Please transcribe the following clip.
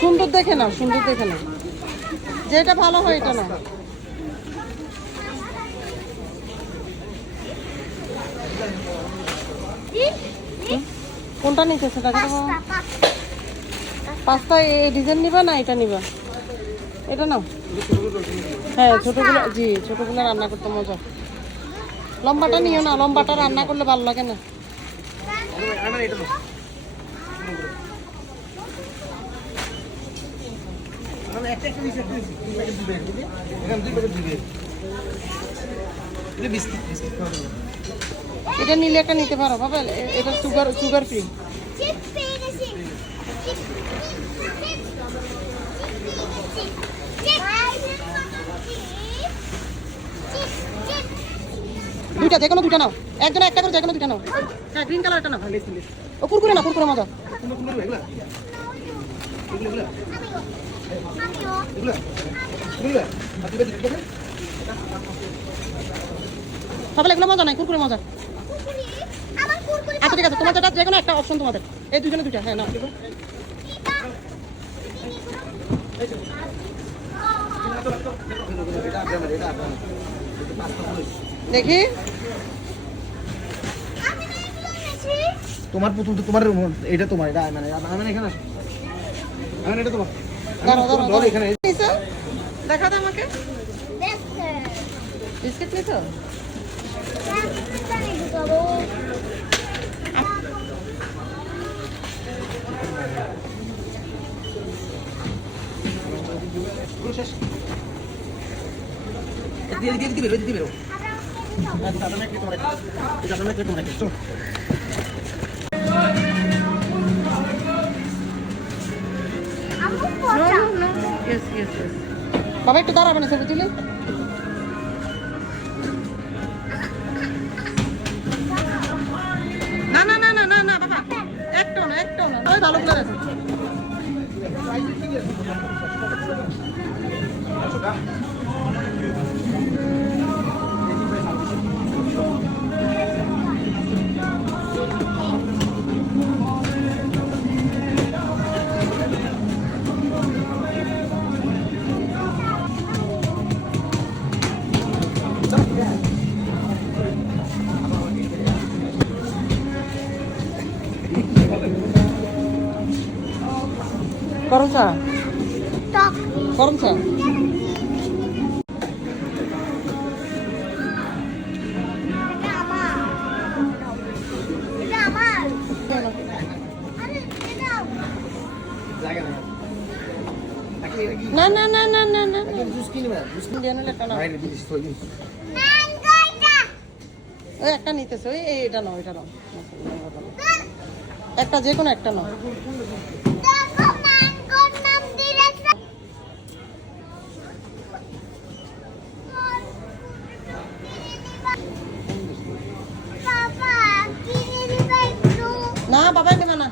সুন্দর দেখে নাও, সুন্দর দেখে নাও, যেটা ভালো হয় এটা নাও। কোনটা নিতে সেটা দেখো। পাস্তা এই ডিজাইন নিবা না এটা নিবা? এটা নাও। হ্যাঁ ছোটগুলো, জি ছোটগুলো রান্না করতে মজা। লম্বাটা নিও না, লম্বাটা রান্না করলে ভালো লাগে না। এটা নিলে একটা নিতে পারো বাবা, এটা সুগার ফ্রি। দুইটা, যে কোনো দুইটা নাও, একজনে একটা করে, যে কোনো দুইটা নাও। হ্যাঁ গ্রিন কালারটা নাও। ও কুরকুরে না, কুরকুরে মজা। সবাই এগুলো মজা নাই, কুরকুরে মজা। আচ্ছা ঠিক আছে, তোমার যেটা যে কোনো একটা অপশন তোমাদের, এই দুজনে দুইটা। হ্যাঁ না দেখি তোমার প্রথম তো তোমার এটা তোমার, এটা মানে আমি এখানে আসো, আমি এটা তোমার। দাঁড়াও এখানে দেখা দাও আমাকে। বিস্কিট নিছো? বাবা একটু দাঁড়াবে না ছবি তুলে? না না না না না না বাবা, একটাও না, একটাও না, ভালো করে আছে। গরম চা, গরম চা। না না না না না না, ওই একটা নিতেছে, ওই এটা নাও, এটা নাও, একটা যে কোনো একটা নাও। না বাবা নেবে না,